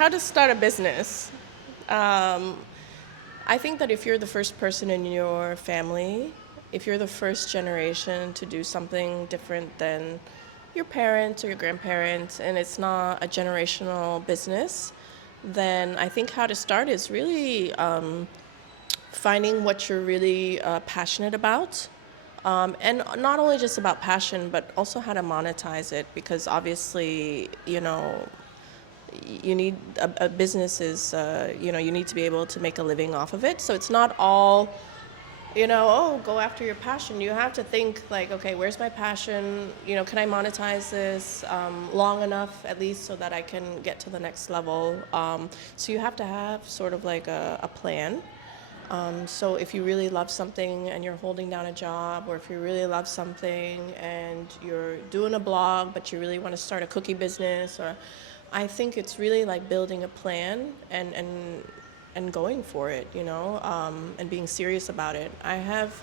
How to start a business? Um, I think that if you're the first person in your family, if you're the first generation to do something different than your parents or your grandparents, and it's not a generational business, then I think how to start is really finding what you're really passionate about. And not only just about passion, but also how to monetize it, because obviously, you need a business is you need to be able to make a living off of it, so it's not all oh, go after your passion. You have to think like, okay, where's my passion? Can I monetize this long enough at least so that I can get to the next level? So you have to have sort of like a plan. So if you really love something and you're holding down a job, or if you really love something and you're doing a blog, but you really want to start a cookie business, or I think it's really like building a plan and going for it, and being serious about it. I have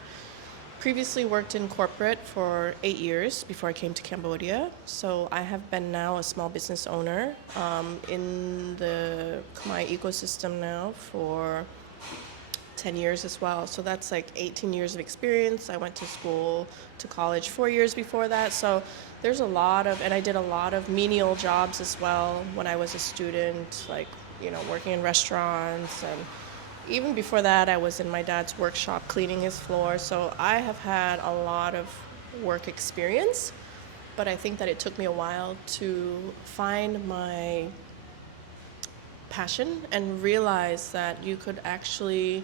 previously worked in corporate for 8 years before I came to Cambodia. So I have been now a small business owner in the Khmer ecosystem now for 10 years as well. So that's like 18 years of experience. I went to school, to college 4 years before that. So there's a lot of, and I did a lot of menial jobs as well when I was a student, like, working in restaurants. And even before that, I was in my dad's workshop cleaning his floor. So I have had a lot of work experience, but I think that it took me a while to find my passion and realize that you could actually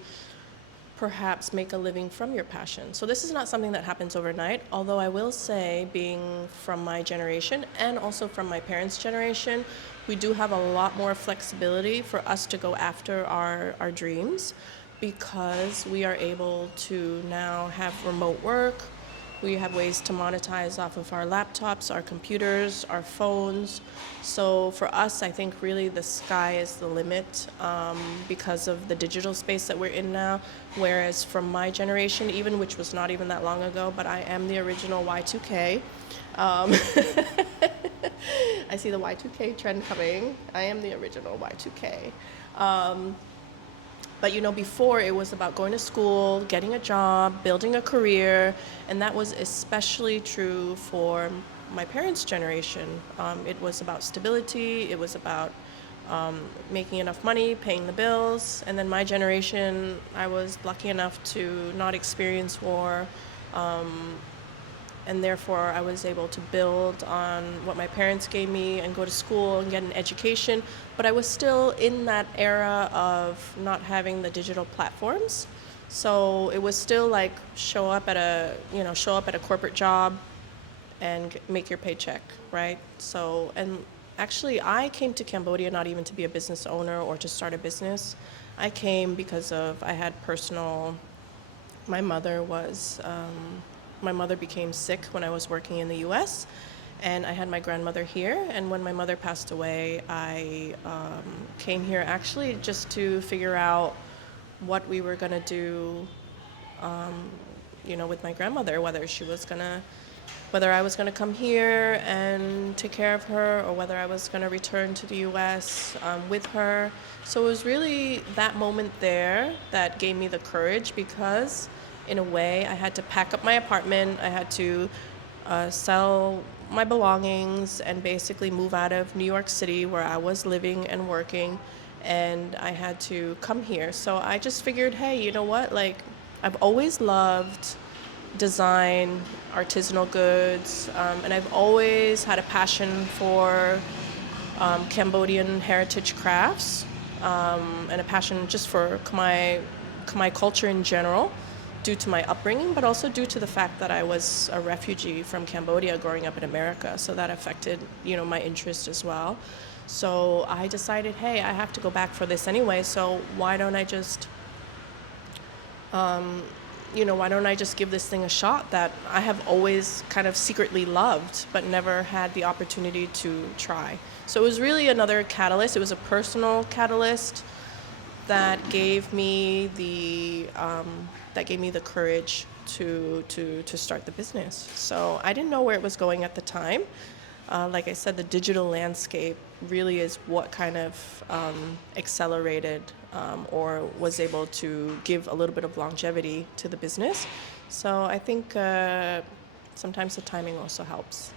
perhaps make a living from your passion. So this is not something that happens overnight, although I will say, being from my generation and also from my parents' generation, we do have a lot more flexibility for us to go after our dreams, because we are able to now have remote work. We have ways to monetize off of our laptops, our computers, our phones. So for us, I think really the sky is the limit, because of the digital space that we're in now. Whereas from my generation, even, which was not even that long ago, but I am the original Y2K. Um, I see the Y2K trend coming. I am the original Y2K. But before, it was about going to school, getting a job, building a career, and that was especially true for my parents' generation. It was about stability, it was about making enough money, paying the bills, and then my generation, I was lucky enough to not experience war, and therefore I was able to build on what my parents gave me and go to school and get an education. But I was still in that era of not having the digital platforms. So it was still like show up at a corporate job and make your paycheck, right? So, and actually I came to Cambodia not even to be a business owner or to start a business. I came because I had personal, my mother was my mother became sick when I was working in the US, and I had my grandmother here. And when my mother passed away, I came here actually just to figure out what we were going to do, with my grandmother, whether I was going to come here and take care of her, or whether I was going to return to the US with her. So it was really that moment there that gave me the courage, because in a way I had to pack up my apartment, I had to sell my belongings and basically move out of New York City, where I was living and working, and I had to come here. So I just figured, hey, you know what, like, I've always loved design, artisanal goods, and I've always had a passion for Cambodian heritage crafts, and a passion just for Khmer culture in general, due to my upbringing, but also due to the fact that I was a refugee from Cambodia growing up in America. So that affected, my interest as well. So I decided, hey, I have to go back for this anyway, so why don't I just give this thing a shot that I have always kind of secretly loved, but never had the opportunity to try. So it was really another catalyst. It was a personal catalyst that gave me the courage to start the business. So I didn't know where it was going at the time. Like I said, the digital landscape really is what kind of accelerated or was able to give a little bit of longevity to the business. So I think sometimes the timing also helps.